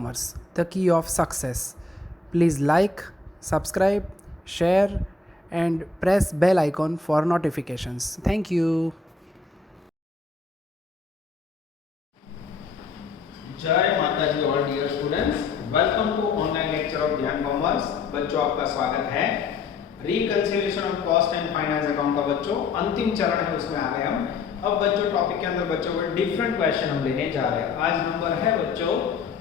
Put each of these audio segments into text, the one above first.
Commerce, the key of success. Please like, subscribe, share, and press bell icon for notifications. Thank you. जय माता जी all dear students, welcome to online lecture of Gyan commerce. बच्चों आपका स्वागत है। Reconciliation of cost and finance account का बच्चों अंतिम चरण है, उसमें आ गए हम। अब बच्चों टॉपिक के अंदर बच्चों को डिफरेंट क्वेश्चन हम लेने जा रहे हैं। आज नंबर है बच्चों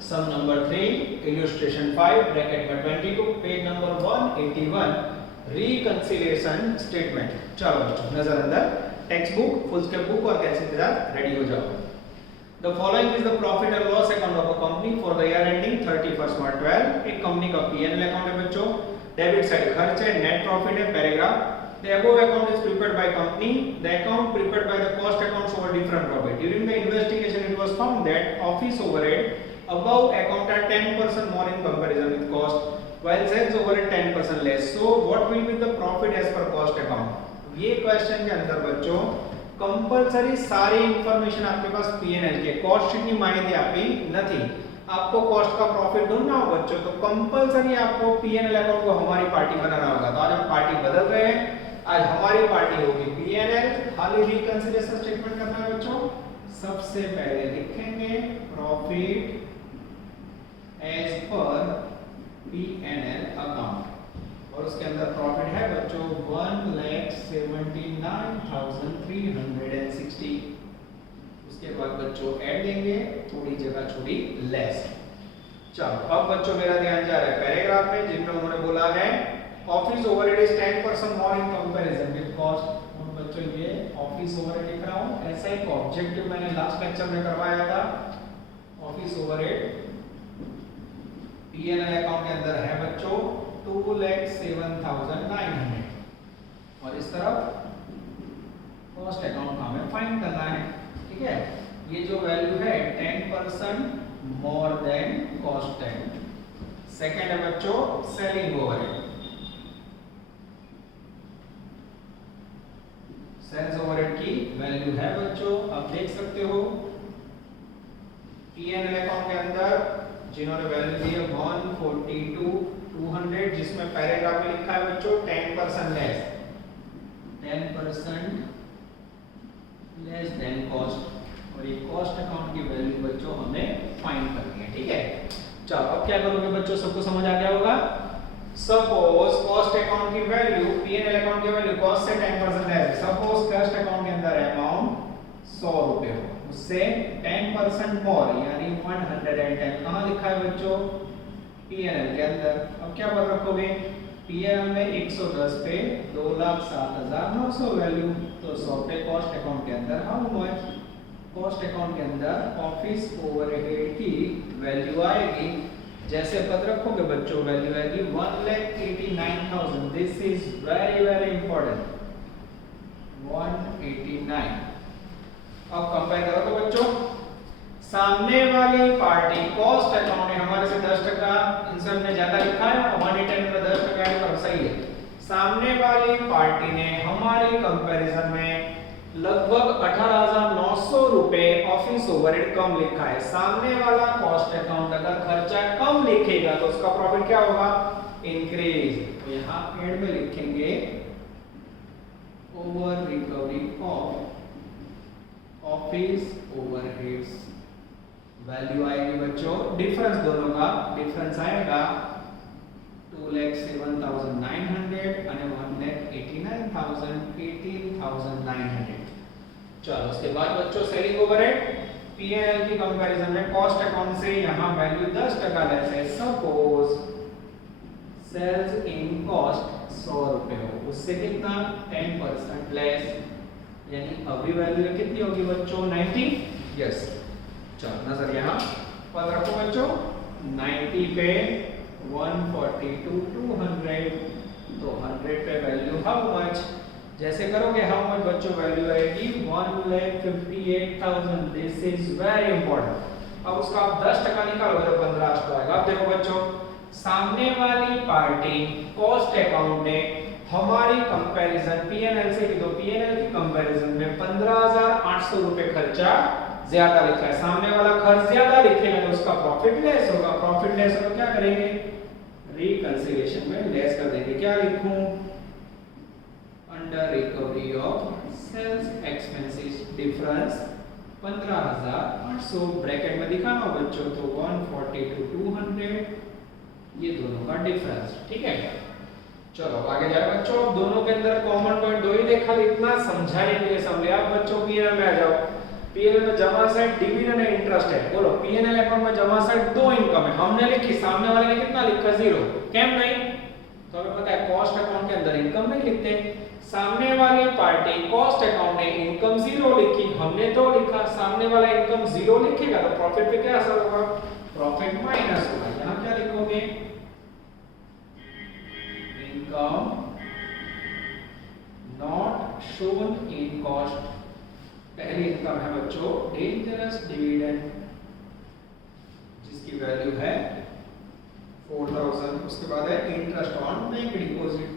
सम नंबर 3 इलस्ट्रेशन 5 ब्रैकेट में 22 पेज नंबर 181 रिकंसिलिएशन स्टेटमेंट। चलो बच्चों नजर अंदर textbook, foolscap book और कैंसिल के साथ रेडी हो जाओ। The following is the profit and loss account of a company for the year ending 31st March 12। एक कंपनी का P&L अकाउंट है बच्चों। डेबिट साइड खर्च है, नेट प्रॉफिट है, paragraph. The above account is prepared by company. The account prepared by the cost accounts over different profit. During the investigation, it was found that office overhead above account are 10% more in comparison with cost, while sales overhead 10% less. So, what will be the profit as per cost account? ये question के अंदर बच्चों compulsory सारी information आपके पास PNL के cost sheet की माहिती आपकी नहीं। आपको कॉस्ट का प्रॉफिट ढूंढना हो बच्चों, तो कंपलसरी आपको पीएनएल अकाउंट को हमारी पार्टी बनाना होगा। तो आज हम पार्टी बदल रहे हैं, आज हमारी पार्टी होगी पीएनएल। खाली रिकंसिलिएशन स्टेटमेंट करना है बच्चों। सबसे पहले लिखेंगे profit as per PNL account, और उसके अंदर प्रॉफिट है बच्चों 1,79,360। उसके बाद बच्चों ऐड देंगे, थोड़ी जगह छोड़ी लेस। चलो अब बच्चों मेरा ध्यान जा रहा है पैराग्राफ में, जिनमें उन्होंने बोला है office overhead is 10% more in comparison with cost. और बच्चों ये ऑफिस ओवरहेड लिख रहा हूं, ऐसा एक ऑब्जेक्टिव मैंने लास्ट लेक्चर में करवाया था। ऑफिस ओवरहेड पीएनएल अकाउंट के अंदर है बच्चों 2,07,900, और इस तरफ कॉस्ट अकाउंट का हमें फाइंड करना है। ठीक है, ये जो वैल्यू है 10% more than cost ten. Second है बच्चों सेलिंग ओवरहेड। सेल्स ओवरहेड की वैल्यू है बच्चों, आप देख सकते हो पीएनएल अकाउंट के अंदर जिन्होंने वैल्यू दी है 142,200, जिसमें पैराग्राफ में लिखा है बच्चों 10% लेस, 10% लेस देन कॉस्ट। और ये कॉस्ट अकाउंट की वैल्यू बच्चों हमें फाइंड करनी है। ठीक है, चलो अब क्या करोगे बच्चों, सबको समझ आ गया होगा। सपोज कॉस्ट अकाउंट की वैल्यू पीएनएल अकाउंट की वैल्यू कॉस्ट से 10% लेस। सपोज कॉस्ट अकाउंट के अंदर अमाउंट 100 रुपए हो, उससे 10% मोर यानी 110। कहां लिखा है बच्चों पीएनएल के अंदर। अब क्या पद रखोगे, पीएनएल में 110 पे 2,07,900 वैल्यू, तो 100 पे कॉस्ट अकाउंट के अंदर हाउ मच। कॉस्ट अकाउंट के अंदर ऑफिस ओवरहेड की वैल्यू आएगी, जैसे पद रखोगे बच्चों वैल्यू आएगी 1,89,000। This is very very important, 189। अब कंपेयर करो तो बच्चों सामने वाली पार्टी कॉस्ट अकाउंट है हमारे से 10%, इन सब ने ज्यादा लिखा है, 110 में 10% ऐड करो, सही है। सामने वाली पार्टी ने हमारे कंपैरिजन में लगभग 18,900 रुपए ऑफिस ओवरहेड कम लिखा है। सामने वाला कॉस्ट अकाउंट अगर खर्चा कम लिखेगा तो उसका प्रॉफिट क्या होगा, इंक्रीज। तो यहां एंड में लिखेंगे over recovery of office overheads. Value आएगी बच्चों, डिफरेंस दोनों का डिफरेंस आएगा 2,07,900 और 1,89,000, 18,900। चलो उसके बाद बच्चों सेलिंग ओवरहेड पीएनएल की कंपैरिजन में कॉस्ट अकाउंट से यहां वैल्यू 10% लेस है। सपोज सेल्स इन कॉस्ट 100 रुपए हो, उससे कितना 10% लेस, यानी अभी वैल्यू कितनी होगी बच्चों 90। यस, चलो नजर यहां पद रखो बच्चों 90 पे 142,200, तो 100 पे वैल्यू हाउ मच। जैसे करोगे हाउ मच बच्चों वैल्यू आएगी 1,58,000। This is very important. अब उसका आप 10% निकालोगे तो 15 आएगा। अब देखो बच्चों सामने वाली पार्टी कॉस्ट अकाउंट ने हमारी कंपैरिजन पीएनएल से की, तो पीएनएल की कंपैरिजन में 15,800 रुपए खर्चा ज्यादा लिखा है, सामने वाला खर्च ज्यादा लिखेगा तो उसका प्रॉफिट लेस होगा, प्रॉफिट लेस होगा क्या करेंगे, रिकंसिलिएशन में लेस कर देंगे, क्या लिखूं, under recovery of sales expenses difference 15,800 bracket में दिखाना हो बच्चों तो 140 to 200 ये दोनों का डिफरेंस, ठीक है। चलो आगे जाए बच्चों, दोनों के अंदर कॉमन पॉइंट दो ही देखा, इतना समझाने के लिए समझ आप बच्चों पीएनएल में आ जाओ, पीएनएल में जमा साइड डिविडेंड है इंटरेस्ट है, बोलो पीएनएल अकाउंट में जमा साइड दो इनकम है, हमने लिखी, सामने वाले ने कितना लिखा, 0, केम नहीं, तो हमें पता है कॉस्ट अकाउंट के अंदर इनकम नहीं लिखते, सामने वाली पार्टी कॉस्ट अकाउंट ने इनकम 0 लिखी, हमने तो लिखा, सामने वाला इनकम 0 लिखेगा तो प्रॉफिट पे क्या असर होगा, प्रॉफिट माइनस होगा, यहां क्या लिखोगे, income not shown in cost, पहली इनकम है बच्चों डेंजरस डिविडेंड जिसकी वैल्यू है 4000, उसके बाद है interest on bank deposit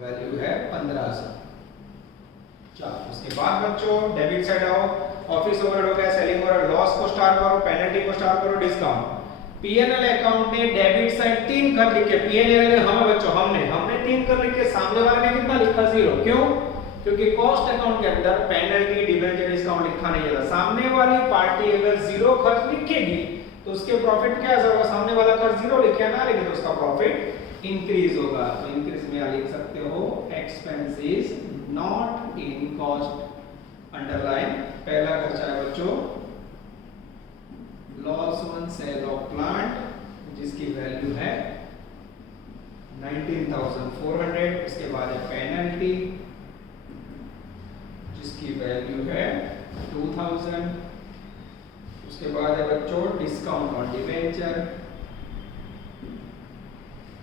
value है 1500। चलो उसके बाद बच्चों डेबिट साइड आओ, ऑफिस ओवरहेड हो गया, सेलिंग ओवरहेड, लॉस को स्टार करो, पेनल्टी को स्टार करो, डिस्काउंट, पीएनएल अकाउंट ने डेबिट साइड 3 कर लिखे, पीएनएल हमें बच्चों हमने 3 कर लिखे, सामने वाले ने कितना लिखा, 0, क्यों, क्योंकि कॉस्ट अकाउंट के अंदर पेनल्टी डिबेंचर डिस्काउंट लिखा नहीं जाता, सामने वाली पार्टी अगर 0 खर्च लिखेगी तो उसके प्रॉफिट क्या होगा, सामने वाला खर्च 0 लिखे ना लिखे तो उसका प्रॉफिट इंक्रीज होगा, तो इंक्रीज में लिख सकते हो expenses not in cost, underline, पहला खर्चा है बच्चों loss on sale of plant जिसकी वैल्यू है 19,400, उसके बाद है पेनल्टी जिसकी वैल्यू है 2000, उसके बाद है बच्चों डिस्काउंट ऑन डिबेंचर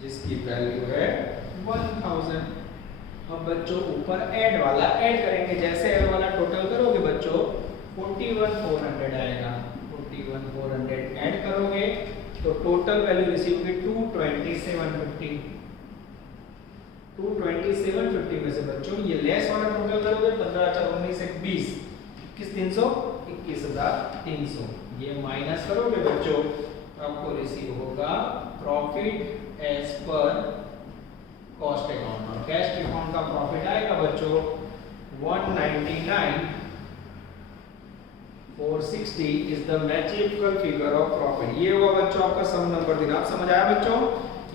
जिसकी वैल्यू है 1000। अब बच्चों ऊपर ऐड वाला ऐड करेंगे, जैसे ऐड वाला टोटल करोगे बच्चों 41,400 आएगा, 41,400 ऐड करोगे तो टोटल वैल्यू रिसीव होगी 22750, 22750 में से बच्चों ये लेस वाला टोटल करोगे 15,19 1 20 21,300 21,300, ये माइनस करोगे बच्चों तो आपको रिसीव होगा profit as per cost account, और कैश अकाउंट का प्रॉफिट आएगा बच्चों 199,460 is the mathematical figure of profit. ये हुआ बच्चों आपका सम नंबर 3, आप समझ आया बच्चों,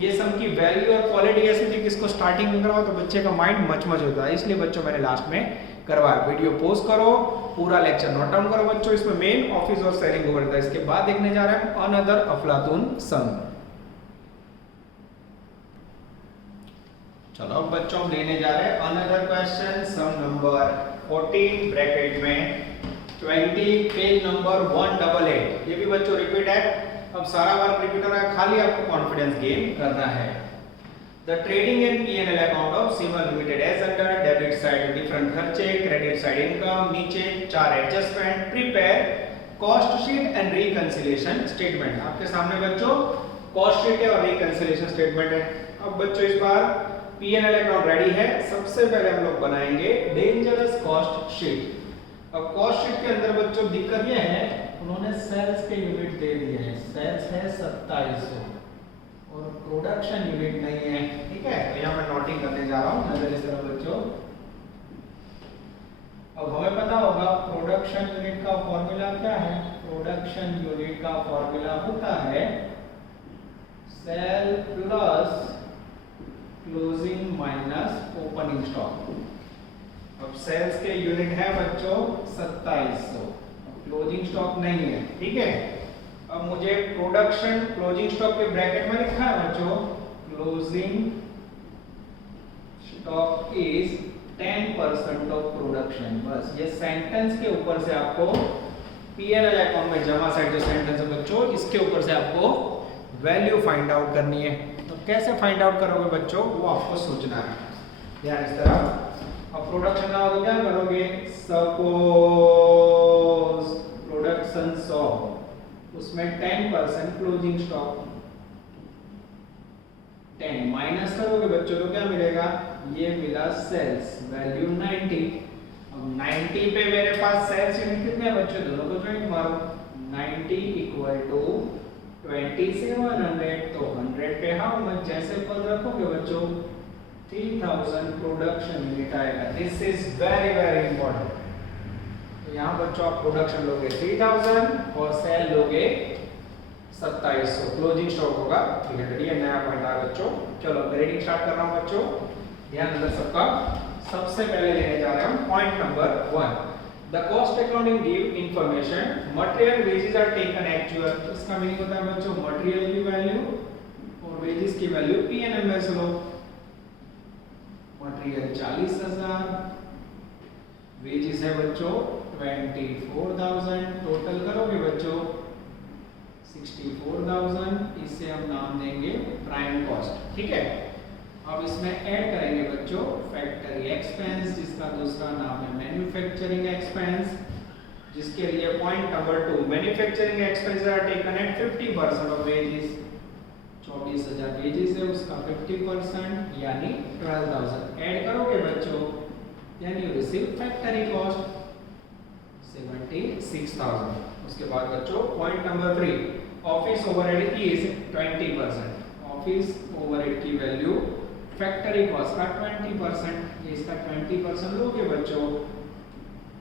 ये सम की वैल्यू और क्वालिटी ऐसी थी कि इसको स्टार्टिंग में करवाओ तो बच्चे का माइंड मच होता है, इसलिए बच्चों मैंने लास्ट में करवाया। वीडियो पॉज करो, पूरा लेक्चर नोट डाउन करो बच्चों, इसमें मेन ऑफिस और सेलिंग ओवरहेड था, इसके बाद देखने जा रहे हैं अनदर अफलातून सम। चलो अब बच्चों हम लेने जा रहे हैं अनदर क्वेश्चन, सम नंबर 14 ब्रैकेट में 20 पेज नंबर 188, ये भी बच्चों रिपीट है, अब सारा वर्क रिपीट हो रहा है, खाली आपको कॉन्फिडेंस गेन करना है। The trading and PNL account of Seaman limited as under debit side different खर्चे, क्रेडिट साइड इनकम, नीचे 4 adjustment, prepare cost sheet and reconciliation statement. आपके सामने बच्चों कॉस्ट शीट है और रिकंसिलिएशन स्टेटमेंट है। अब बच्चों इस बार पीएनएल अकाउंट रेडी है, सबसे पहले हम लोग बनाएंगे डेंजरस कॉस्ट शीट। अब कॉस्ट शीट के अंदर बच्चों दिक्कत ये है, उन्होंने सेल्स के यूनिट दे दिए हैं, सेल्स है 2700 और प्रोडक्शन यूनिट नहीं है, ठीक है, तो यहाँ मैं नोटिंग करने जा रहा हूँ नजर इस तरफ बच्चों। अब हमें पता होगा प्रोडक्शन यूनिट का फॉर्मूला क्या है, प्रोडक्शन यूनिट का फॉर्मूला होता है sale plus closing minus opening stock. अब सेल्स के यूनिट है बच्चों 2700, क्लोजिंग स्टॉक नहीं है, ठीक है। अब मुझे प्रोडक्शन क्लोजिंग स्टॉक के ब्रैकेट में लिखा है बच्चों closing stock is 10% of production, बस ये सेंटेंस के ऊपर से आपको पीएनएल अकाउंट में जमा साइड जो सेंटेंस है बच्चों, इसके ऊपर से आपको वैल्यू फाइंड आउट करनी है। तो कैसे फाइंड आउट करोगे बच्चों, वो आपको सोचना है, ध्यान इस तरह। अब प्रोडक्शन ना हो तो क्या करोगे, सपोज प्रोडक्शन 100, उसमें 10% क्लोजिंग स्टॉक, 10 माइनस करोगे बच्चों तो क्या मिलेगा ये मिला सेल्स वैल्यू 90। अब 90 पे मेरे पास सेल्स यूनिट कितने हैं बच्चों, दोनों को ज्वाइन मारो। 90 इक्वल टू 20 से 100, तो 100 पे हाउ मच, जैसे पद रखोगे बच्चों 3000 प्रोडक्शन यूनिट आएगा। This is very very important. तो यहाँ बच्चों आप प्रोडक्शन लोगे 3000 और सेल लोगे 2700, क्लोजिंग स्टॉक होगा 300। ये नया पॉइंट आ बच्चों। चलो ग्रेडिंग स्टार्ट कर रहा हूँ बच्चों, ध्यान अंदर सबका। सबसे पहले लेने जा रहे हैं हम point number 1। The cost accounting give information material wages are taken actual. इसका मीनिंग होता है बच्चों मटेरियल की वैल्यू और वेजेस की वैल्यू पीएनएल में से लो। मटेरियल 40000, वेजेस है बच्चों 24000, टोटल करोगे बच्चों 64000। इसे हम नाम देंगे प्राइम कॉस्ट, ठीक है। अब इसमें ऐड करेंगे बच्चों फैक्टरी एक्सपेंस, जिसका दूसरा नाम है मैन्युफैक्चरिंग एक्सपेंस, जिसके लिए point number 2, manufacturing expenses are taken at 50% of wages. 24000 wages है, उसका 50% यानी 12000 ऐड करोगे बच्चों, then you receive factory cost 76000। उसके बाद बच्चों point number 3, office overhead is 20%। Office overhead की वैल्यू फैक्टरी कॉस्ट का 20%, ये इसका 20% लोगे बच्चों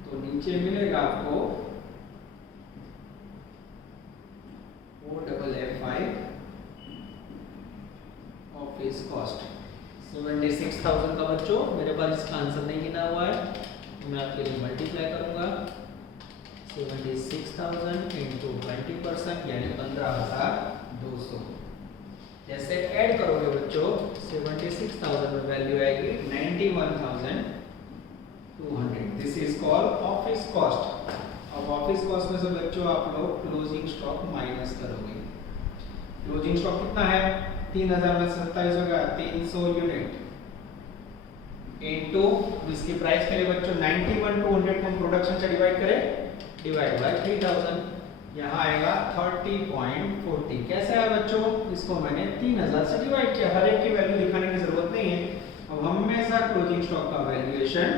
तो नीचे मिलेगा आपको 4555 ऑफिस कॉस्ट 76000 का बच्चों। मेरे पास इसका आंसर नहीं गिना हुआ है तो मैं आपके लिए मल्टीप्लाई करूंगा 76,000 इंटू 20% यानी 15,200। जैसे ऐड करोगे बच्चों 76,000 में वैल्यू आएगी 91,200। This is called office cost. अब ऑफिस कॉस्ट में से बच्चों आप लोग क्लोजिंग स्टॉक माइनस करोगे। क्लोजिंग स्टॉक कितना है, 3000 में 27 होगा 300 यूनिट इनटू इसकी प्राइस के लिए बच्चों 91,200 को हम प्रोडक्शन से डिवाइड करें, डिवाइड बाय 3000, यहाँ आएगा 30.40। कैसे आया बच्चों, इसको मैंने 3000 से डिवाइड किया, हर एक की वैल्यू दिखाने की जरूरत नहीं है। अब हमेशा क्लोजिंग स्टॉक का वैल्यूएशन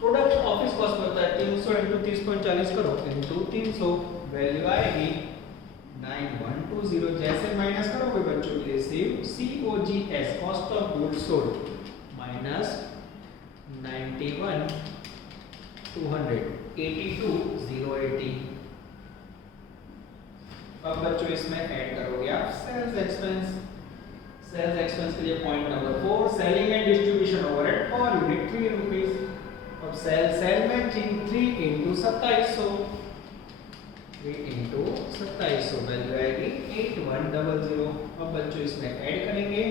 प्रोडक्ट ऑफिस कॉस्ट होता है 300 इंटू 30.40 करो इंटू 300, वैल्यू आएगी 9120। जैसे माइनस करोगे बच्चों receive COGS cost of goods sold minus 91,200 82,080। अब बच्चों इसमें ऐड करोगे आप सेल्स एक्सपेंस। सेल्स एक्सपेंस के लिए point number 4, selling and distribution overhead per unit 3 rupees. अब सेल में 3 इंटू 2700, 3 इंटू 2700 वैल्यू आएगी 8100। अब बच्चों इसमें ऐड करेंगे,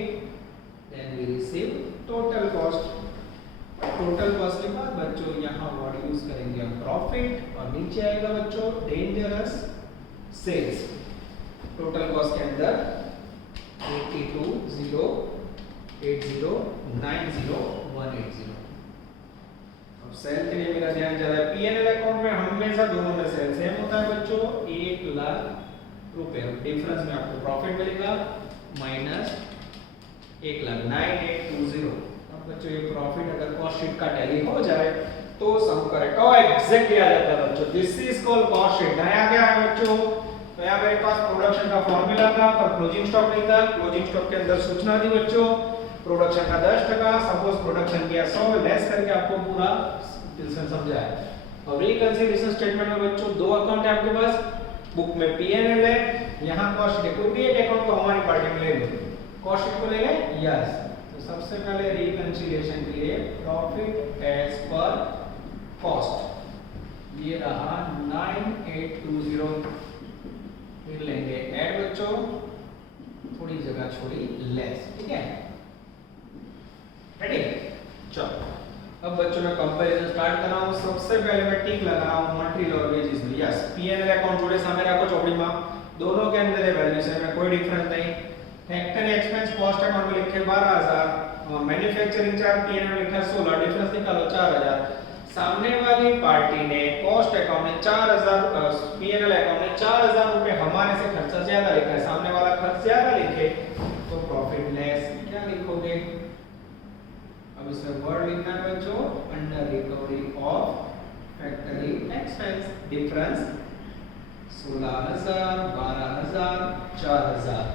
then we receive total cost. Total cost के बाद बच्चों यहाँ वर्ड यूज करेंगे हम प्रॉफिट, और नीचे आएगा बच्चों डेंजरस सेल्स। टोटल कॉस्ट के अंदर 82,080,90,180। अब सेल के लिए मेरा ध्यान जा रहा है पीएनएल अकाउंट में हमेशा दोनों में सेल सेम होता है बच्चों 1 लाख रुपए। डिफरेंस में आपको प्रॉफिट मिलेगा माइनस 1,09,820। अब बच्चों ये प्रॉफिट अगर कॉस्ट शीट का टैली हो जाए तो सम करेक्ट और एग्जैक्टली आ जाता है बच्चों। This is called cost sheet. नया क्या है बच्चों, तो यहाँ मेरे पास प्रोडक्शन का फॉर्मूला था पर क्लोजिंग स्टॉक नहीं था। क्लोजिंग स्टॉक के अंदर सूचना थी बच्चों प्रोडक्शन का 10%, सपोज प्रोडक्शन किया 100, लेस करके आपको पूरा डिफरेंस समझाया। अब रिकंसिलिएशन स्टेटमेंट में बच्चों दो अकाउंट है आपके पास, बुक में पीएनएल है, यहाँ कॉस्ट शीट कोई भी एक अकाउंट को हमारी पार्टी में ले लो, कॉस्ट शीट को ले लें यस। तो सबसे पहले रिकंसिलिएशन के लिए प्रॉफिट एज पर कॉस्ट ये रहा 9820, फिर लेंगे ऐड बच्चों, थोड़ी जगह छोड़ी लेस, ठीक है रेडी। चलो अब बच्चों मैं कंपैरिजन स्टार्ट कर रहा हूं। सबसे पहले मैं टिक लगा रहा हूं मटेरियल और वेजेस में, यस पीएनएल अकाउंट जोड़े सामने रखो चौकड़ी में, दोनों के अंदर है वैल्यूज है, कोई डिफरेंस नहीं। फैक्टरी एक्सपेंस कॉस्ट अकाउंट में लिखे 12000, मैन्युफैक्चरिंग चार्ज पीएनएल में लिखा 16, डिफरेंस निकालो 4000। सामने वाली पार्टी ने कॉस्ट अकाउंट में 4000, पीएनएल अकाउंट में 4000 रुपए हमारे से खर्चा ज्यादा लिखा है, सामने वाला खर्च ज्यादा लिखे तो प्रॉफिट लेस। क्या लिखोगे, अब इसमें under recovery of factory expense difference 16,000, 12,000, 4,000।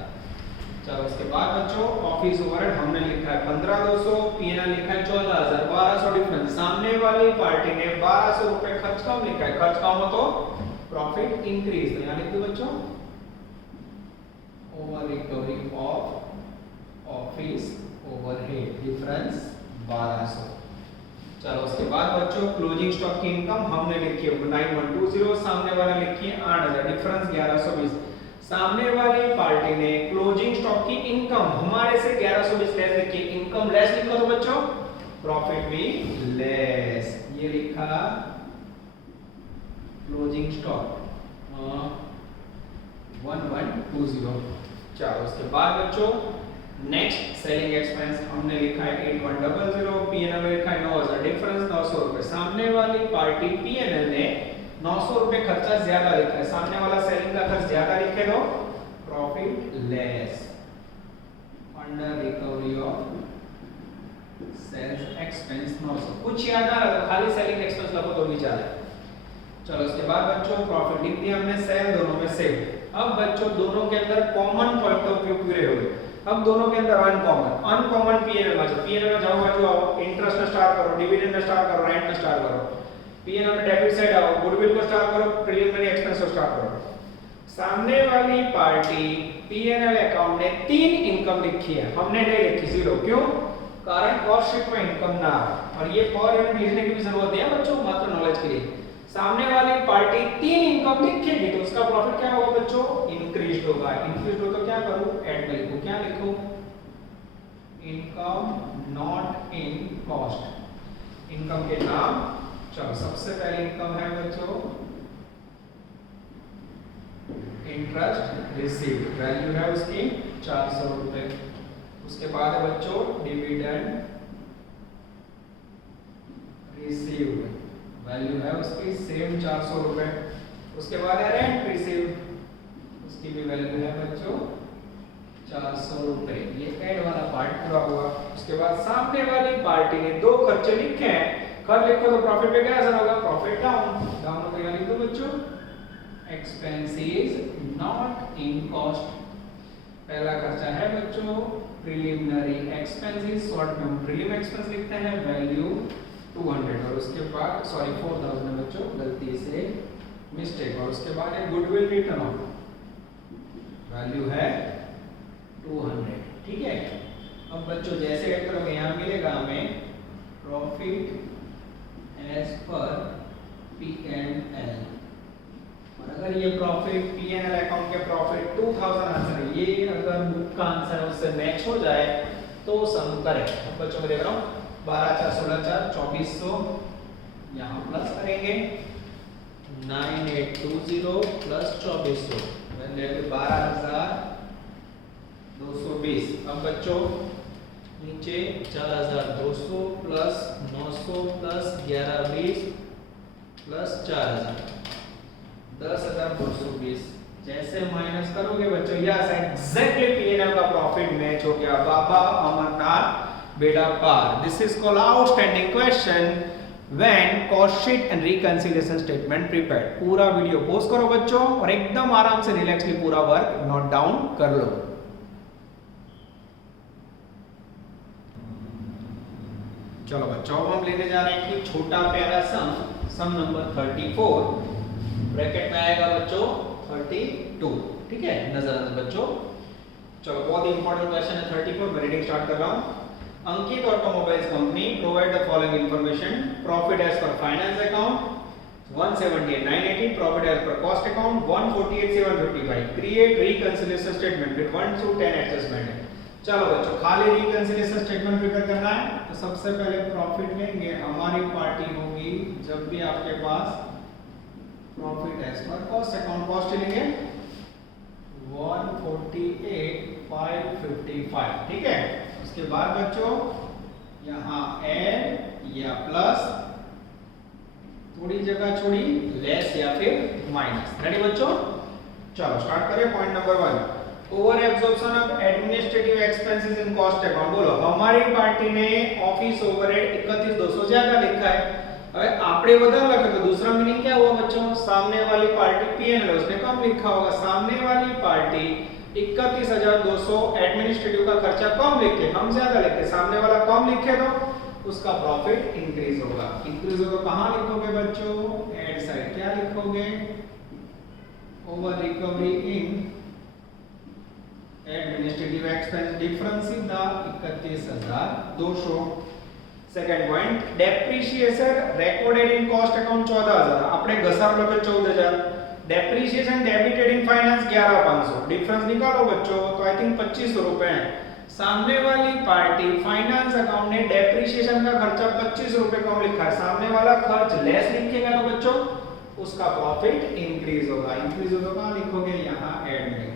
चलो उसके बाद बच्चों ऑफिस ओवरहेड हमने लिखा है 15,200, पीएनएल लिखा है 14,000, 1,200 डिफरेंस। सामने वाली पार्टी ने 1,200 रुपए खर्च कम लिखा है, खर्च कम हो तो प्रॉफिट इंक्रीज। तो यहाँ लिख दो बच्चों over recovery of office overhead difference 1,200। चलो उसके बाद बच्चों क्लोजिंग स्टॉक की इनकम हमने लिखी है 9120, सामने वाला लिखी है 8,000, डिफरेंस 1120। सामने वाली पार्टी ने क्लोजिंग स्टॉक की इनकम हमारे से 1120 लेस लिखी, इनकम लेस लिखो तो बच्चों प्रॉफिट भी लेस। ये लिखा क्लोजिंग स्टॉक 1120। चलो उसके बाद बच्चों नेक्स्ट सेलिंग एक्सपेंस हमने लिखा है 8100, पीएनएल लिखा है 9,000, डिफरेंस 900 रुपए। सामने वाली पार्टी पीएनएल ने 900 रुपए खर्चा ज्यादा लिखा है, सामने वाला सेलिंग का खर्च ज्यादा लिखे तो profit less. Under recovery of sales expense 900। कुछ याद आ रहा तो खाली सेलिंग एक्सपेंस लिखो तो भी चलेगा। चलो उसके बाद बच्चों प्रॉफिट लिख दिया हमने, सेल दोनों में सेम। अब बच्चों दोनों के अंदर कॉमन पॉइंट ऑफ व्यू पूरे हो गए। अब दोनों के अंदर अनकॉमन पीएनएल में जाओ, पीएनएल में जाओ बाजू आओ, इंटरेस्ट में स्टार्ट करो, डिविडेंड में स्टार्ट करो, रेंट में स्टार्ट करो। पीएनएल में डेबिट साइड आओ, गुडविल को स्टार्ट करो, प्रीलिमिनरी एक्सपेंस को स्टार्ट करो। सामने वाली पार्टी पीएनएल अकाउंट ने 3 इनकम लिखी है, हमने नहीं लिखी 0। क्यों? कारण कॉस्ट शीट में इनकम ना हो, और ये पर यूनिट लिखने की भी जरूरत है बच्चों, मात्र नॉलेज के लिए। सामने वाली पार्टी 3 इनकम लिखेगी तो उसका प्रॉफिट क्या होगा बच्चों? इंक्रीज होगा। इंक्रीज हो तो क्या करूं? ऐड में लिखूं। क्या लिखूं? Income not in cost. Income के नाम, चलो सबसे पहले इनकम है बच्चों इंटरेस्ट रिसीव्ड, वैल्यू है उसकी 400 रुपए। उसके बाद है बच्चों डिविडेंड रिसीव्ड, वैल्यू है उसकी सेम 400 रुपए। उसके बाद है रेंट रिसीव्ड, उसकी भी वैल्यू है बच्चों 400 रुपए। ये ऐड वाला पार्ट पूरा हुआ। उसके बाद सामने वाली पार्टी ने 2 खर्चे लिखे हैं, खर्च लिखो तो प्रॉफिट पे क्या असर होगा? Profit down. डाउन हो तो यहाँ लिख दो बच्चों एक्सपेंसेस नॉट इन कॉस्ट। पहला खर्चा है बच्चों प्रीलिमिनरी एक्सपेंसेस, शॉर्ट में हम प्रीलिम एक्सपेंस लिखते हैं, वैल्यू 200। और उसके बाद 4000 में बच्चों गलती से मिस्टेक। और उसके बाद है गुडविल रिटर्न ऑफ, वैल्यू है 200। ठीक है। अब बच्चों जैसे ऐड करोगे यहाँ मिलेगा हमें प्रॉफिट एज पर पीएनएल। और अगर ये प्रॉफिट पीएनएल अकाउंट के प्रॉफिट 2000 आंसर है, ये अगर बुक का आंसर उससे मैच हो जाए तो सम करें। अब बच्चों में देख रहा हूँ 12 4 16 4 2400, यहाँ प्लस करेंगे 9820 प्लस 2400, वैल्यू 12,220। अब बच्चों नीचे 4,200 प्लस 900 प्लस 1120 प्लस 4,000, 10,220। जैसे माइनस करोगे बच्चों यस एग्जैक्टली पीएनएल का प्रॉफिट मैच हो गया। बाबा अमरनाथ बेटा पार। This is called outstanding question when cost sheet and reconciliation statement prepared. पूरा वीडियो पॉज करो बच्चों और एकदम आराम से रिलैक्सली पूरा वर्क नोट डाउन कर लो। चलो बच्चों अब हम लेने जा रहे हैं कि छोटा प्यारा सम नंबर 34, ब्रैकेट में आएगा बच्चों 32। ठीक है, नजर आना बच्चों। चलो बहुत ही इंपॉर्टेंट क्वेश्चन है 34, मैं रीडिंग स्टार्ट कर रहा हूं। Ankit automobiles company provide the following information: profit as per finance account 178,980, profit as per cost account 148,755, create reconciliation statement with 1 to 10 adjustment. चलो बच्चों खाली रिकंसिलिएशन स्टेटमेंट प्रिपेयर करना है तो सबसे पहले प्रॉफिट लेंगे। हमारी पार्टी होगी जब भी आपके पास profit as per cost account, cost लेंगे 148,555। ठीक है। उसके बाद बच्चों यहाँ ऐड या प्लस, थोड़ी जगह छोड़ी लेस या फिर माइनस। रेडी बच्चों? चलो स्टार्ट करें। Point number 1, over absorption of administrative expenses in cost account. बोलो हमारी पार्टी ने ऑफिस ओवरहेड 31200 ज्यादा लिखा है। હવે આપણે વધારે લખે તો दूसरा मीनिंग क्या हुआ बच्चों? सामने वाली पार्टी पीएनएल उसने कम लिखा होगा। सामने वाली पार्टी 31200 एडमिनिस्ट्रेटिव का खर्चा कम लिखे, हम ज्यादा लिखे, सामने वाला कम लिखे तो उसका प्रॉफिट इंक्रीज होगा। इंक्रीज होगा कहां लिखोगे बच्चों? Add side. क्या लिखोगे? Over recovery in administrative expense difference in the 31200। Second point, depreciation recorded in cost account 14000, આપણે ઘસારો લખે 14000, depreciation debited in finance 11500। Difference निकालो बच्चों तो आई थिंक 2500 रुपए है। सामने वाली पार्टी फाइनेंस अकाउंट ने डेप्रिसिएशन का खर्चा 2500 रुपए कम लिखा है, सामने वाला खर्च लेस लिखेगा तो बच्चों उसका प्रॉफिट इंक्रीज होगा। इंक्रीज होगा कहां लिखोगे? यहां ऐड में।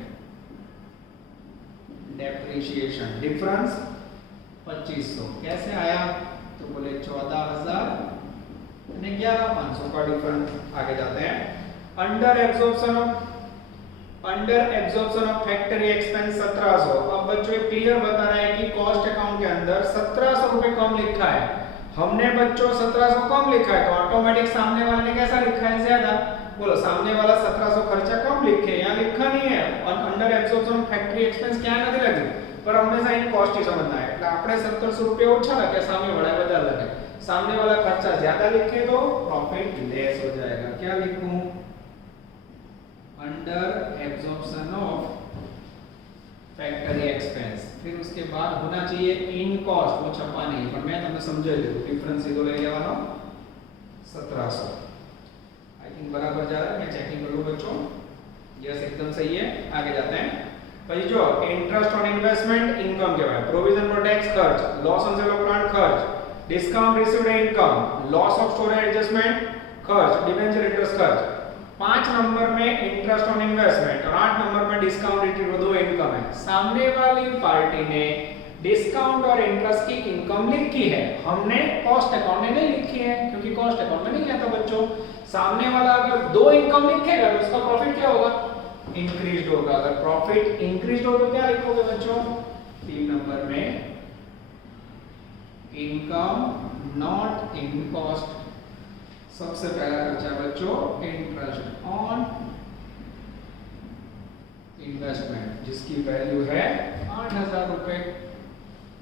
डेप्रिसिएशन डिफरेंस 2500 कैसे आया? तो बोले 14000 और 11500 का डिफरेंस। आगे जाते हैं। Under absorption of factory expense 1700। अब बच्चों क्लियर बता रहा है कि कॉस्ट अकाउंट के अंदर 1700 रुपए कम लिखा है। हमने बच्चों 1700 कम लिखा है तो ऑटोमेटिक सामने वाले ने कैसा लिखा है? ज्यादा। बोलो सामने वाला 1700 खर्चा कम लिखे, यहाँ लिखा नहीं है। Under absorption of factory expense क्या नहीं लगे, पर हमेशा इन कॉस्ट ही समझना है। એટલે આપણે 1700 रुपए ઓછા લખે, સામે વાળા વધારે લખે। सामने वाला खर्चा ज्यादा लिखे तो प्रॉफिट लेस हो जाएगा। क्या लिखूं? Under absorption of factory expense, फिर उसके बाद होना चाहिए इन कॉस्ट, वो छपा नहीं पर मैं તમને સમજાવી દઉં। डिफरेंस सीधो લઈ લેવાનો 1700। आई थिंक बराबर जा रहा है, मैं चेकिंग कर लूं बच्चों। यस एकदम सही है। आगे जाते हैं। પછી જો इंटरेस्ट ऑन इन्वेस्टमेंट इनकम કહેવાય, प्रोविजन फॉर टैक्स खर्च, loss on sale of plant खर्च, discount received income, loss of storage adjustment खर्च, डिबेंचर इंटरेस्ट खर्च। 5 नंबर में इंटरेस्ट ऑन इन्वेस्टमेंट और 8 नंबर में डिस्काउंट रिसीव्ड दो इनकम है। सामने वाली पार्टी ने डिस्काउंट और इंटरेस्ट की इनकम लिखी है, हमने कॉस्ट अकाउंट में नहीं लिखी है क्योंकि कॉस्ट अकाउंट में नहीं आता बच्चों। सामने वाला अगर दो इनकम लिखेगा तो उसका प्रॉफिट क्या होगा? इंक्रीज्ड होगा। अगर प्रॉफिट इंक्रीज्ड हो तो क्या लिखोगे बच्चों? 3 नंबर में इनकम नॉट इन कॉस्ट। सबसे पहला खर्चा बच्चों इंटरेस्ट ऑन इन्वेस्टमेंट जिसकी वैल्यू है 8000 रुपए।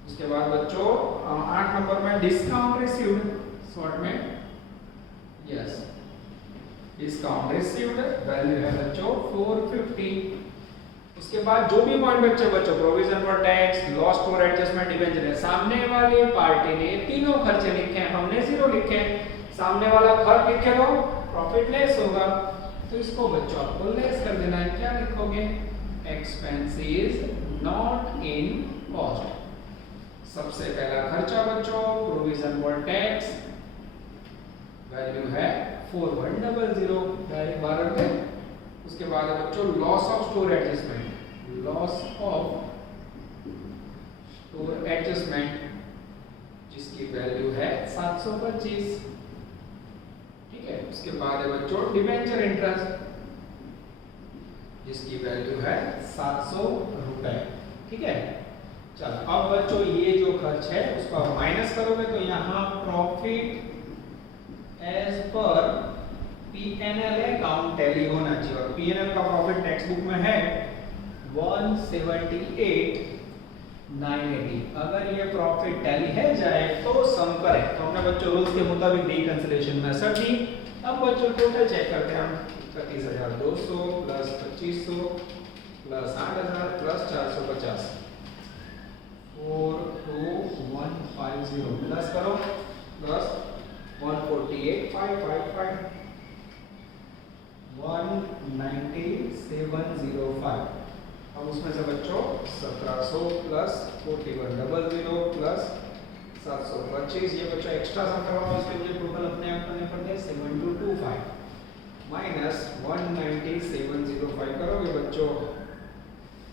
उसके बाद बच्चों 8 नंबर में डिस्काउंट रिसीव्ड, शॉर्ट में यस डिस्काउंट रिसीव्ड, वैल्यू है बच्चों 450। उसके बाद जो भी पॉइंट बच्चों provision for tax, loss for adjustment, debenture है। सामने वाली पार्टी ने तीनों खर्चे लिखे हैं, हमने जीरो लिखे। सामने वाला खर्च लिखे तो प्रॉफिट लेस होगा, तो इसको बच्चों आपको लेस कर देना है। क्या लिखोगे? Expenses not in cost. सबसे पहला खर्चा बच्चों प्रोविजन फॉर टैक्स, वैल्यू है 4100 डायरेक्ट 12 रुपए। उसके बाद है बच्चों loss of store adjustment, loss of store adjustment जिसकी वैल्यू है 725। ठीक है। उसके बाद है बच्चों डिबेंचर इंटरेस्ट जिसकी वैल्यू है 700 रुपए। ठीक है। चलो अब बच्चों ये जो खर्च है उसको आप माइनस करोगे तो यहाँ profit as per PNL account tally होना चाहिए। और पीएनएल का प्रॉफिट टेक्स्ट बुक में है 178,980। अगर ये प्रॉफिट टैली है जाए तो सम करें। तो हमने बच्चों रूल्स के मुताबिक रिकंसिलिएशन मेथड दी। अब बच्चों टोटल चेक करते हैं हम। 31200 प्लस 2500 प्लस 8000 प्लस 450 42150 प्लस करो प्लस 148,555 19705। अब उसमें से बच्चों 1700 प्लस 4100 प्लस 725 ये बच्चों एक्स्ट्रा सम करवाओ, इसके लिए टोटल अपने आप करने पड़ते हैं 7225 माइनस 19705 करोगे बच्चों।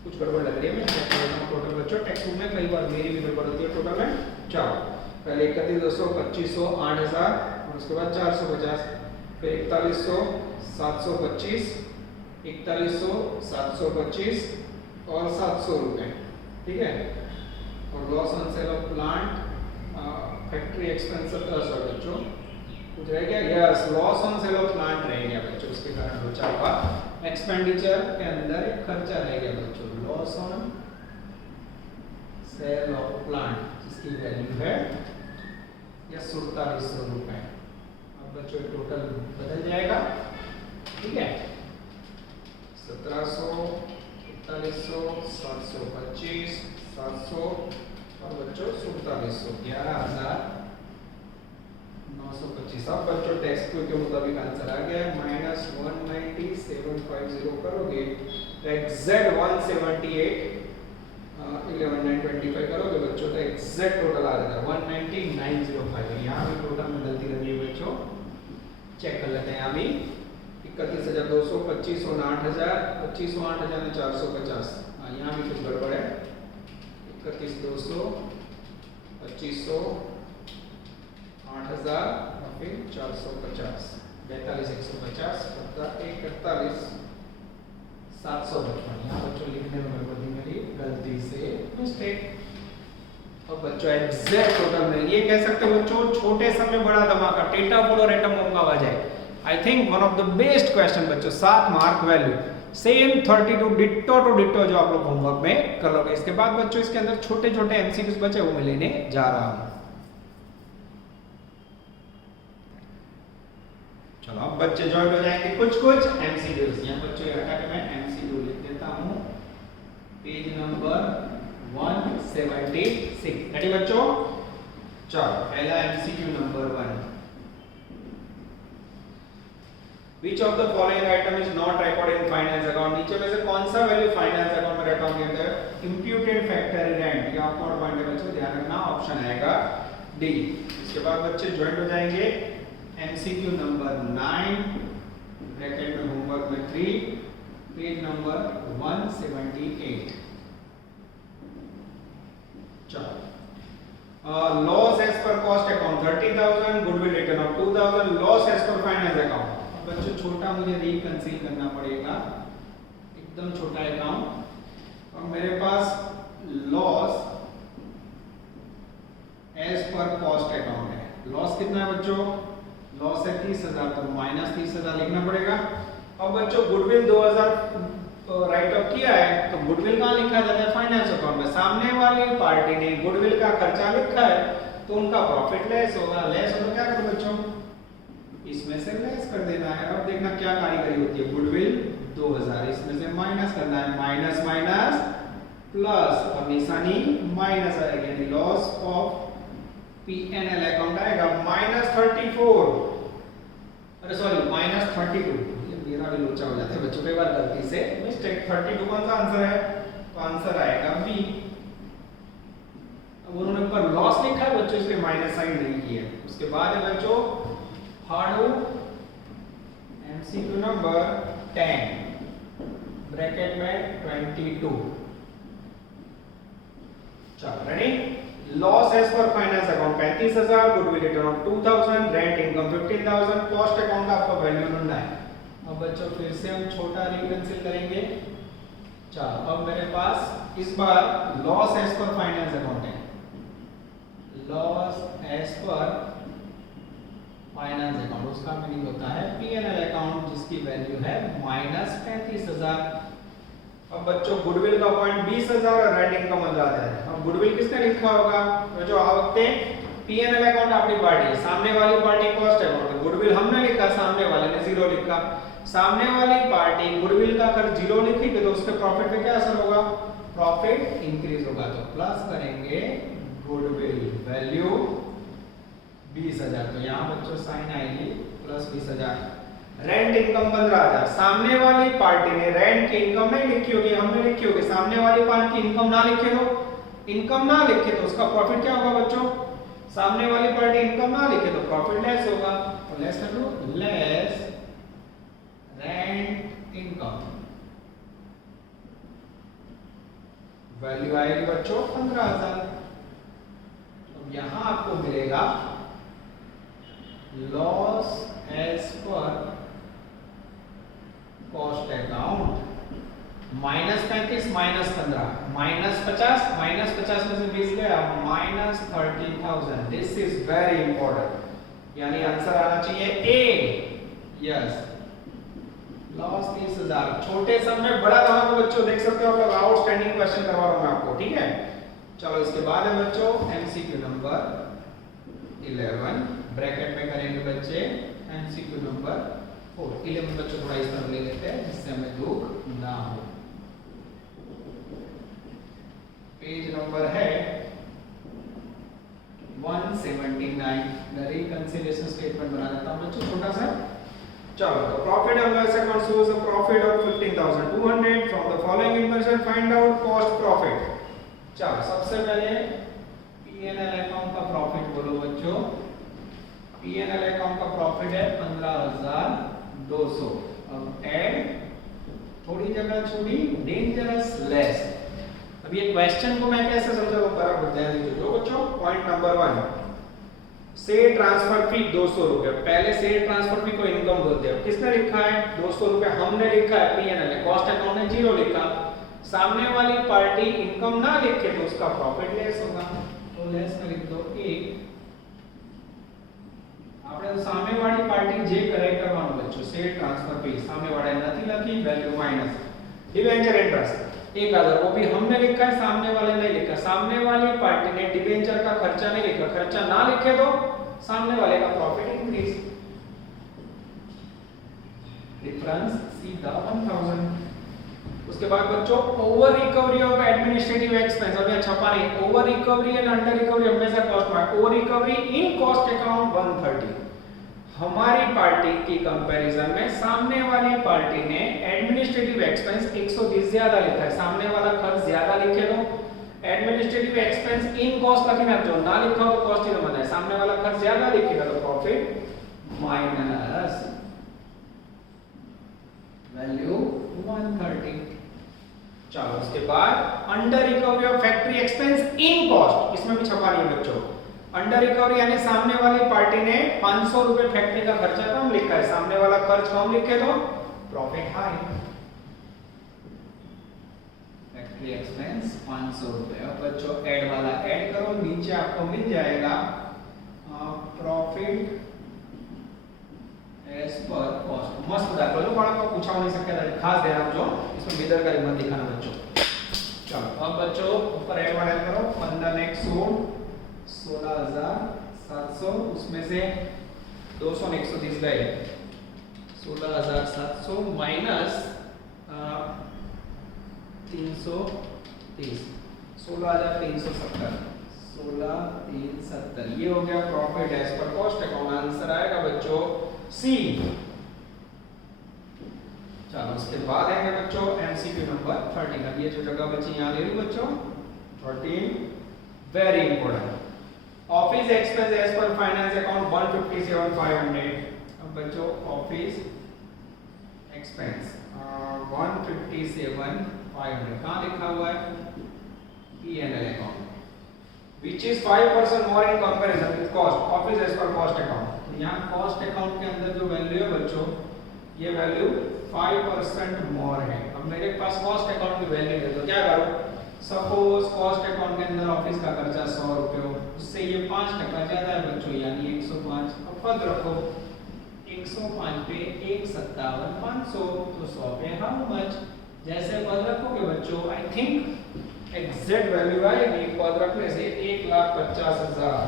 कुछ गड़बड़ लग रही है, मैं चेक कर रहा हूं टोटल बच्चों। टेक्स्ट बुक में कई बार मेरी भी गड़बड़ होती है। टोटल में 4 पहले 31,200 2500 8000 और उसके बाद 450 फिर 4100 725 4100 725 और 700 रुपये, ठीक है। और loss on sale of plant, factory expense, sorry बच्चों कुछ रह गया, yes loss on sale of plant रह गया बच्चों, उसके कारण बचा हुआ एक्सपेंडिचर के अंदर एक खर्चा रह गया बच्चों, loss on sale of plant जिसकी वैल्यू है या 4700 रुपये। अब बच्चों टोटल बदल जाएगा, ठीक है। 1700, 4100, 725, 700 और बच्चों 4700, 11,925। अब बच्चों टेक्स्ट के मुताबिक आंसर आ गया है -190,750 करोगे तो एग्जैक्ट 178 11,925 करोगे बच्चों तो एग्जैक्ट टोटल आ जाएगा 190,905। यहाँ भी टोटल में गलती लगी है बच्चों, चेक कर लेते हैं। यहाँ भी 31,200, 2500 ने 8,000, 2500 8,000 ने 450। हाँ यहाँ भी कुछ गड़बड़ है, 31,200, 2500 8,000 और फिर 450, 42,150 41,48 755। यहाँ बच्चों लिखने में गड़बड़ी मेरी गलती से मिस्टेक। और बच्चों एग्जैक्ट टोटल में ये कह सकते हो बच्चों छोटे समय बड़ा धमाका, टेटा बोलो रेटम होगा आ जाए। I think one of the best question बच्चों, 7 mark value same 32 ditto to ditto जो आप लोग होमवर्क में कर लोगे। इसके बाद बच्चों इसके अंदर छोटे छोटे एमसीक्यूज बचे वो मैं लेने जा रहा हूं। चलो अब बच्चे ज्वाइन हो जाएंगे कुछ एमसीक्यूज। यहाँ बच्चों ये हटा के मैं एमसीक्यू लिख देता हूं, पेज नंबर 176। रेडी बच्चों, चलो पहला MCQ number 1, Which of the following item is not recorded in finance account? नीचे में से कौन सा वैल्यू फाइनेंस अकाउंट में रिकॉर्ड किया गया है? इम्प्यूटेड फैक्टरी रेंट, ये आपको और पॉइंट है बच्चों ध्यान रखना, ऑप्शन आएगा डी। इसके बाद बच्चे ज्वाइन हो जाएंगे एमसीक्यू नंबर 9 ब्रैकेट में होमवर्क में 3 पेज नंबर 178। चलो loss as per cost account 30,000, goodwill return of 2,000, loss as per finance account. बच्चों छोटा मुझे रिकंसील करना पड़ेगा, एकदम छोटा अकाउंट। और मेरे पास loss as per cost account है। लॉस कितना है बच्चों? लॉस है 30,000 तो -30,000 लिखना पड़ेगा। अब बच्चों गुडविल 2,000 राइट ऑफ किया है तो गुडविल कहाँ लिखा जाता है? फाइनेंस अकाउंट में। सामने वाली पार्टी ने गुडविल का खर्चा लिखा है तो उनका प्रॉफिट लेस होगा। लेस होगा क्या करो बच्चों? इसमें से लेस कर देना है। अब देखना क्या कारीगरी होती है। गुडविल 2,000 इसमें से माइनस करना है, माइनस माइनस प्लस, अब निशानी माइनस आएगी यानी लॉस ऑफ पीएनएल अकाउंट आएगा -34, अरे सॉरी -32। ये मेरा भी लोचा हो जाता है बच्चों कई बार गलती से मिस्टेक। 32 कौन सा आंसर है? तो आंसर आएगा बी। अब उन्होंने ऊपर लॉस लिखा है बच्चों इसलिए माइनस साइन नहीं किया। उसके बाद है बच्चों हार्डू एमसीक्यू नंबर 10 ब्रैकेट में 22। चलो ready. Loss as per finance account 35,000, goodwill return of 2,000, rent income 15,000, cost account का आपका वैल्यू ढूंढना है। अब बच्चों फिर से हम छोटा रिकंसील करेंगे। चलो अब मेरे पास इस बार loss as per finance account है, loss as per finance account, उसका मीनिंग होता है पीएनएल अकाउंट जिसकी वैल्यू है -35,000। अब बच्चों गुडविल का पॉइंट 20,000 और रेंट इनकम 15,000 है। अब गुडविल किसने लिखा होगा? तो जो आवकते पीएनएल अकाउंट अपनी पार्टी है, सामने वाली पार्टी कॉस्ट अकाउंट है। गुडविल हमने लिखा, सामने वाले ने 0 लिखा। सामने वाली पार्टी गुडविल का खर्च 0 लिखेगी तो उसके प्रॉफिट पे क्या असर होगा? प्रॉफिट इंक्रीज होगा। तो प्लस करेंगे गुडविल वैल्यू 20,000, तो यहाँ बच्चों साइन आएगी +20,000। रेंट इनकम 15,000, सामने वाली पार्टी ने रेंट की इनकम नहीं लिखी होगी, हमने लिखी होगी। सामने वाली पार्टी की इनकम ना लिखे तो उसका प्रॉफिट क्या होगा बच्चों? सामने वाली पार्टी इनकम ना लिखे तो प्रॉफिट लेस होगा। तो लेस कर लो, लेस रेंट इनकम, वैल्यू आएगी बच्चों 15,000। अब यहां आपको मिलेगा loss as per cost account -35 -15 -50 -50 में से 20 गया -30,000। दिस इज वेरी इंपॉर्टेंट, यानी आंसर आना चाहिए ए। Yes, loss 30,000। छोटे सम में बड़ा रहा तो बच्चों देख सकते हो आप लोग, आउटस्टैंडिंग क्वेश्चन करवा रहा हूं मैं आपको, ठीक है। चलो इसके बाद है बच्चों एमसीक्यू नंबर 11, ब्रैकेट में करेंगे बच्चे एमसीक्यू नंबर 4। 11 बच्चों थोड़ा इस तरह ले लेते हैं जिससे हमें दुख ना हो। पेज नंबर है 179। रिकंसिलिएशन स्टेटमेंट बना देता हूं बच्चों छोटा सा। चलो, the profit and loss account shows a profit of 15,200 from the following information find out cost profit। चलो सबसे पहले P&L अकाउंट का प्रॉफिट बोलो बच्चों। P&L अकाउंट का प्रॉफिट है 15,200। अब ऐड थोड़ी जगह छोड़ी, डेंजरस लेस। अब ये क्वेश्चन को मैं कैसे समझाऊं, बराबर ध्यान दीजिए बच्चों। पॉइंट नंबर 1, से ट्रांसफर फी 200 रुपए। पहले से ट्रांसफर फी को इनकम बोलते हैं। किसने लिखा है 200 रुपए, हमने लिखा है P&L, कॉस्ट अकाउंट ने 0 लिखा। सामने वाली पार्टी इनकम ना लिखे तो उसका प्रॉफिट लेस होगा, तो लेस में लिख दो 1। આપણે તો સામેવાળી પાર્ટી જે કરે કરવાનું બચ્ચો, સે ટ્રાન્સફર ફી સામેવાળાએ નથી લખી, વેલ્યू माइनस डिबेंचर इंटरेस्ट 1000, वो भी हमने लिखा है, सामने वाले ने लिखा। सामने वाली पार्टी ने डिबेंचर का खर्चा नहीं लिखा, खर्चा ना लिखे तो सामने वाले का प्रॉफिट इंक्रीज, डिफरेंस सीधा 1000। उसके बाद बच्चों over recovery of administrative expense, अब यहां छपा नहीं, over recovery and under recovery हमेशा कॉस्ट में। ओवर रिकवरी इन कॉस्ट अकाउंट 130। हमारी पार्टी की कंपैरिजन में सामने वाली पार्टी ने एडमिनिस्ट्रेटिव एक्सपेंस 120 ज्यादा लिखा है, सामने वाला खर्च ज्यादा लिखे तो एडमिनिस्ट्रेटिव एक्सपेंस इन कॉस्ट लिखना, जो ना लिखा हो तो कॉस्ट ही बनता है। सामने वाला खर्च ज्यादा लिखेगा तो प्रॉफिट माइनस वैल्यू 130। चलो उसके बाद under recovery of factory expense in cost, इसमें भी छपा नहीं है बच्चों। अंडर रिकवरी यानी सामने वाली पार्टी ने 500 रुपए फैक्ट्री का खर्चा कम लिखा है, सामने वाला खर्च कम लिखे तो प्रॉफिट हाई, फैक्ट्री एक्सपेंस 500 रुपए। अब बच्चों ऐड वाला ऐड करो, नीचे आपको मिल जाएगा प्रॉफिट एज पर कॉस्ट। मस्त दाखलो जो बाळा को पूछा नहीं सकता, खास ध्यान रखो इसमें बेदरकारी मत दिखाना बच्चों। चलो अब बच्चों ऊपर ऐड वाला करो, 15 ने 16,700, उसमें से 200 ने 130 गए, 16,700 माइनस 330, 16,370, 16,370। ये हो गया profit as per cost account. Answer आएगा बच्चों सी। चलो उसके बाद आएंगे बच्चों एमसीक्यू नंबर 13। अब ये जो जगह बची यहाँ ले लो बच्चों 13, very important. Office expense as per finance account 157,500। अब बच्चों ऑफिस एक्सपेंस 157,500 कहाँ लिखा हुआ है P&L account, which is 5% more in comparison with cost, office as per cost account। यहाँ कॉस्ट अकाउंट के अंदर जो वैल्यू है बच्चों, ये वैल्यू 5% मोर है। अब मेरे पास कॉस्ट अकाउंट की वैल्यू है तो क्या करूं, सपोज कॉस्ट अकाउंट के अंदर ऑफिस का खर्चा 100 रुपए हो, उससे ये 5% ज्यादा है बच्चों, यानी 105। अब पद रखो 105 पे 157,500, तो 100 पे हाउ मच। जैसे पद रखोगे बच्चों आई थिंक एग्जैक्ट वैल्यू आएगी, पद रखने से 1,50,000।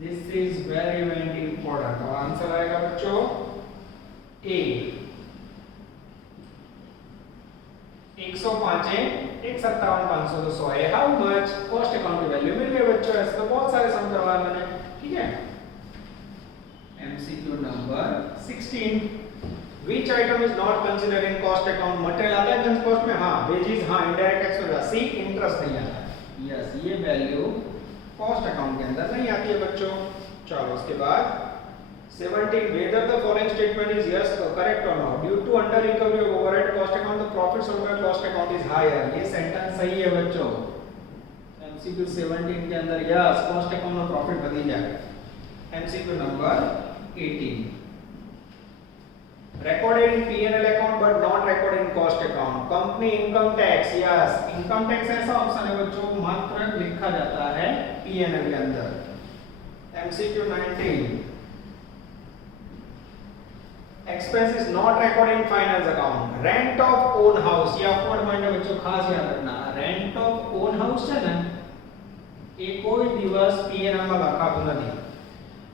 This is very very important. और आंसर आएगा बच्चों ए। 105 है 157,500 तो 100 है हाउ मच। कॉस्ट अकाउंट की वैल्यू मिल गई बच्चों, ऐसे तो बहुत सारे सम करवाए मैंने, ठीक है। MCQ number 16, which item is not considered in cost account. Material आता है एक्सपेंस कॉस्ट में, हां। वेजेस हां, इनडायरेक्ट एक्सपेंस सी, इंटरेस्ट नहीं आता। यस, ये वैल्यू कॉस्ट अकाउंट के अंदर नहीं आती है बच्चों। चलो उसके बाद 17, whether the following statement is yes correct or not, due to under recovery of overhead cost account the profits over cost account is higher। ये सेंटेंस सही है बच्चों। एमसीक्यू 17 के अंदर यस कॉस्ट अकाउंट में प्रॉफिट बढ़ी जाएगा। MCQ number 18, recorded in P&L account but not recorded in cost account. Company income tax, yes, income tax ऐसा ऑप्शन है बच्चों मात्र लिखा जाता है P&L के अंदर. MCQ 19. Expense is not recorded in finance account. Rent of own house, ये आपको पॉइंट है बच्चों खास याद रखना. Rent of own house है ना, ये कोई दिवस P&L में लखाતું નથી.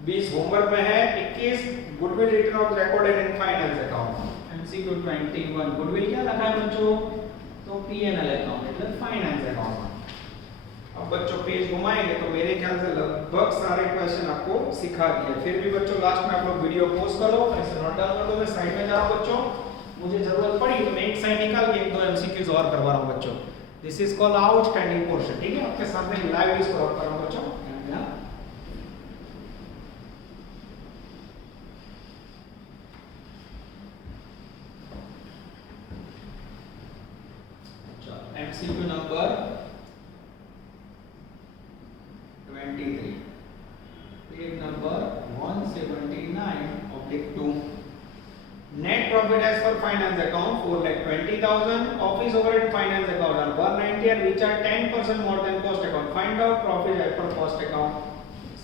20 होमवर्क में है. 21 goodwill return of recorded in finance account. MCQ 21 goodwill क्या लिखा है बच्चों? तो P&L अकाउंट એટલે फाइनेंस अकाउंट. अब बच्चों पेज घुमाएंगे तो मेरे ख्याल से लगभग सारे क्वेश्चन आपको सिखा दिए. फिर भी बच्चों लास्ट में आप लोग वीडियो पॉज करो, ऐसे नोट डाउन कर लो. मैं साइड में जा रहा हूं बच्चों, मुझे जरूरत पड़ी तो मैं एक साइड निकाल के एक दो एमसीक्यूज और करवा रहा हूं बच्चों. This is called outstanding portion. ठीक है, आपके सामने लाइव इसको रख कर रहा हूं बच्चों. MCQ number 23, page number 179/2. Net profit as per finance account 4,20,000. Office overhead finance account are 190 and which are 10% more than cost account. Find out profit as per cost account.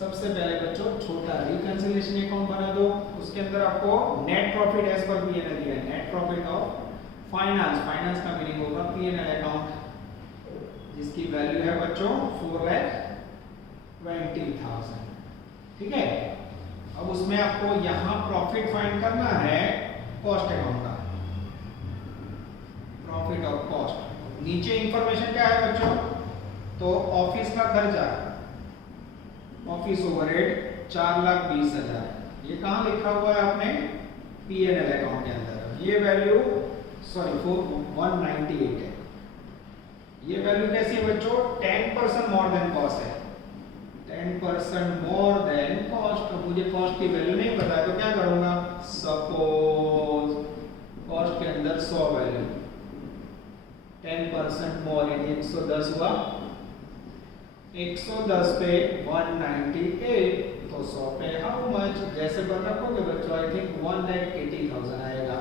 सबसे पहले बच्चों छोटा रिकंसिलिएशन अकाउंट बना दो. उसके अंदर आपको net profit as पर P&L दिया है. Net profit of finance, finance का मीनिंग होगा P&L अकाउंट, जिसकी वैल्यू है बच्चों 4,20,000. ठीक है, अब उसमें आपको यहां प्रॉफिट फाइंड करना है कॉस्ट अकाउंट का. Profit of cost. नीचे इंफॉर्मेशन क्या है बच्चों? तो ऑफिस का खर्चा, ऑफिस ओवरहेड 4,20,000. ये कहां लिखा हुआ है आपने? P&L अकाउंट के अंदर. ये वैल्यू 198 है. ये वैल्यू कैसी है बच्चों? 10% मोर देन कॉस्ट है. 10% मोर देन कॉस्ट. तो मुझे कॉस्ट की वैल्यू नहीं पता है तो क्या करूंगा? सपोज कॉस्ट के अंदर 100 वैल्यू, 10% मोर यानी 110 हुआ. 110 पे 198 तो 100 पे हाउ मच? जैसे पर रखोगे बच्चों आई थिंक 1,80,000 आएगा.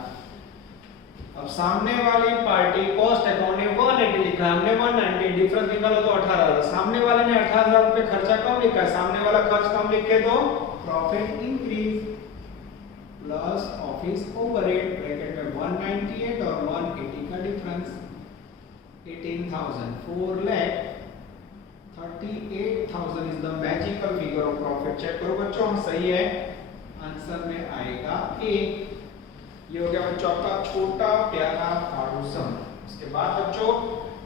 अब सामने वाली पार्टी कॉस्ट अकाउंट ने 180 लिखा है, हमने 190, डिफरेंस निकालो तो 18,000. सामने वाले ने 18,000 रुपए खर्चा कम लिखा है, सामने वाला खर्च कम लिख के दो. Profit increase plus office overhead bracket में 198 और 180 का difference 18,000. 4,38,000 is the magical figure of profit. Check करो बच्चों हम सही है. आंसर में आएगा ए. ये हो गया बच्चों आपका छोटा प्यारा आड़ू सम. इसके बाद बच्चों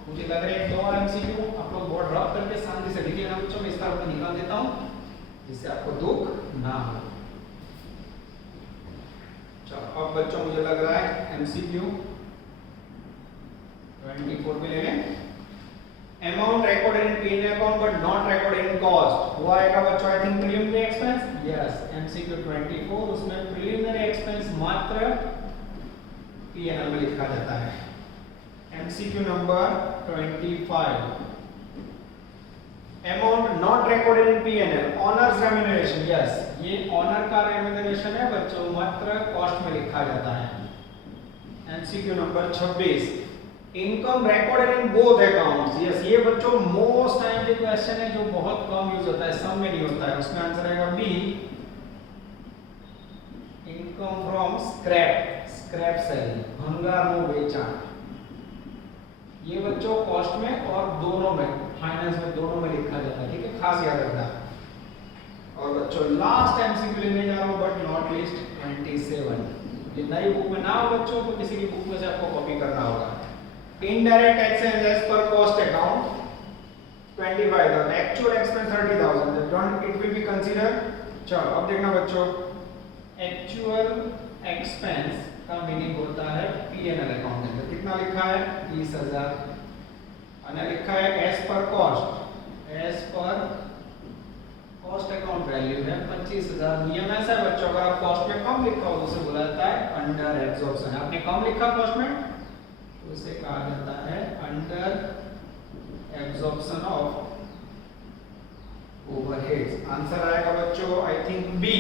मुझे लग रहा है 2 और एमसीक्यू आप लोग बोर्ड ड्रॉप करके शांति से लिखिएगा बच्चों. मैं इसका आपको निकाल देता हूं जिससे आपको दुख ना हो. चलो अब बच्चों मुझे लग रहा है एमसीक्यू 24 पे ले लें. Amount recorded in P&L account but not recorded in cost. हुआ आएगा बच्चों I think preliminary expense. Yes, MCQ 24 उसमें प्रीलिमिनरी एक्सपेंस मात्र P&L में लिखा जाता है. MCQ number 25, amount not recorded in P&L honours remuneration. Yes, ये ऑनर का रेम्यूनरेशन है बच्चों, मात्र कॉस्ट में लिखा जाता है. MCQ number 26, income recorded in both accounts. Yes, ये बच्चों मोस्ट टाइमली क्वेश्चन है जो बहुत कम यूज होता है, सम में नहीं होता है. उसमें आंसर आएगा B, income from scrap, scrap selling, भंगारનું વેચાણ. ये बच्चों कॉस्ट में और दोनों में, फाइनेंस में दोनों में लिखा जाता है. ठीक है, खास याद रखना. और बच्चों लास्ट एमसीक्यू लेने जा रहा हूं बट नॉट लीस्ट 27. ये नई बुक में ना हो बच्चों तो किसी की बुक में से आपको कॉपी करना होगा. Indirect expense as per cost account 25,000. Actual expense 30,000. Don't it will be considered. चलो अब देखना बच्चों, एक्चुअल एक्सपेंस का मीनिंग होता है P&L अकाउंट में. कितना लिखा है? 30,000. और लिखा है as per cost. As per cost account value है 25,000. नियम ऐसा है बच्चों, अगर आप कॉस्ट में कम लिखा हो तो उसे बोला जाता है अंडर एब्जॉर्प्शन. आपने कम लिखा कॉस्ट में तो उसे कहा जाता है under absorption of overheads. Answer आएगा बच्चों I think B,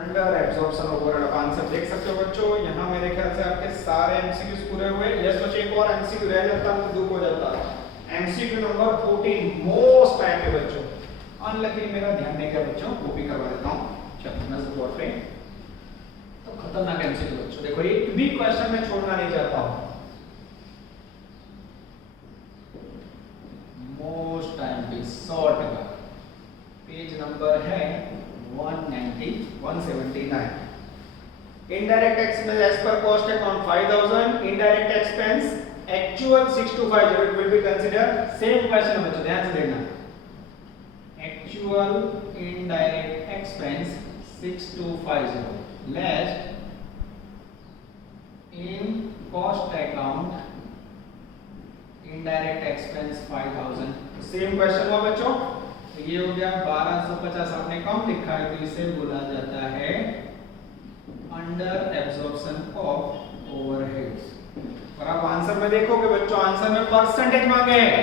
under absorption प्रश्नों को आप आंसर देख सकते हो बच्चों। यहाँ मेरे ख्याल से आपके सारे एमसीक्यूज पूरे हुए। यस बच्चों, एक और एमसीक्यू रह जाता तो दुख हो जाता। एमसीक्यू नंबर 14 मोस्ट टाइम पे बच्चों, अनलकी मेरा ध्यान नहीं गया बच्चों, कॉपी करवा देता हूँ। चलो नजर बोर्ड पे तो खतरनाक एमसीक्यू बच्चों, देखो एक भी क्वेश्चन में छोड़ना नहीं चाहता हूँ। मोस्ट टाइम पे 100%, पेज नंबर है 179। Indirect expense as per cost account 5000, indirect expense actual 6250, it will be consider. Same question बच्चों, ध्यान से देखना। Actual indirect expense 6250 less in cost account indirect expense 5000। Same question हुआ बच्चों। तो ये हो गया 1250, आपने कम लिखा है तो इसे बोला जाता है अंडर एब्जॉर्प्शन ऑफ ओवरहेड्स। और आप आंसर में देखोगे बच्चों, आंसर में परसेंटेज मांगे हैं,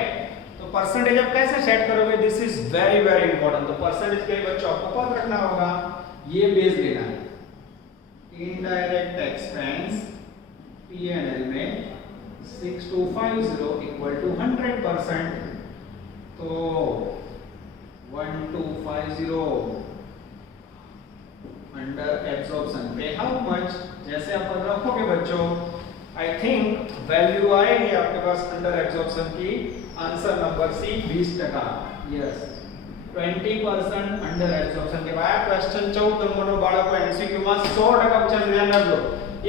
तो परसेंटेज आप कैसे सेट करोगे, this is very very important. तो परसेंटेज के लिए बच्चों आपको पता रखना होगा, ये बेस लेना है। इनडायरेक्ट एक्सपेंस पीएनएल में 6250 इक्वल टू 100%, तो 1250 अंडर एब्जॉर्प्शन पे हाउ मच, जैसे आप रखोगे बच्चों, आई थिंक वैल्यू आएगी आपके पास अंडर एब्जॉर्प्शन की। Answer number C 20%। Yes, 20% under absorption के बाद क्वेश्चन 14 मोनो बाळको एमसीक्यू में 100% पूछा है, ध्यान रखो।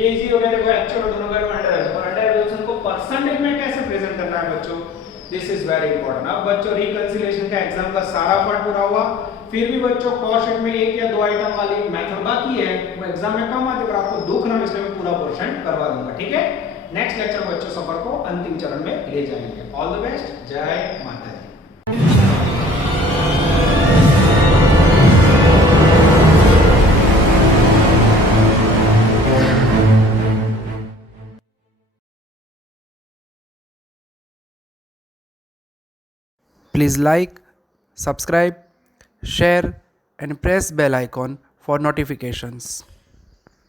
ये इजी हो गया। देखो एक्चुअल दोनों का अंडर एब्जॉर्प्शन को परसेंटेज में कैसे प्रेजेंट करना है बच्चों, दिस इज वेरी इंपॉर्टेंट। अब बच्चों रिकंसिलिएशन का एग्जाम का सारा पार्ट पूरा हुआ। फिर भी बच्चों कॉस्ट शीट में एक या दो आइटम वाली मेथड बाकी है, वो एग्जाम में कम आती है, पर आपको दुख ना, इसलिए मैं पूरा पोर्शन करवा दूंगा, ठीक है। नेक्स्ट लेक्चर बच्चों सफर को अंतिम चरण में ले जाएंगे। ऑल द बेस्ट, जय माता दी। Please like, subscribe, share and press bell icon for notifications.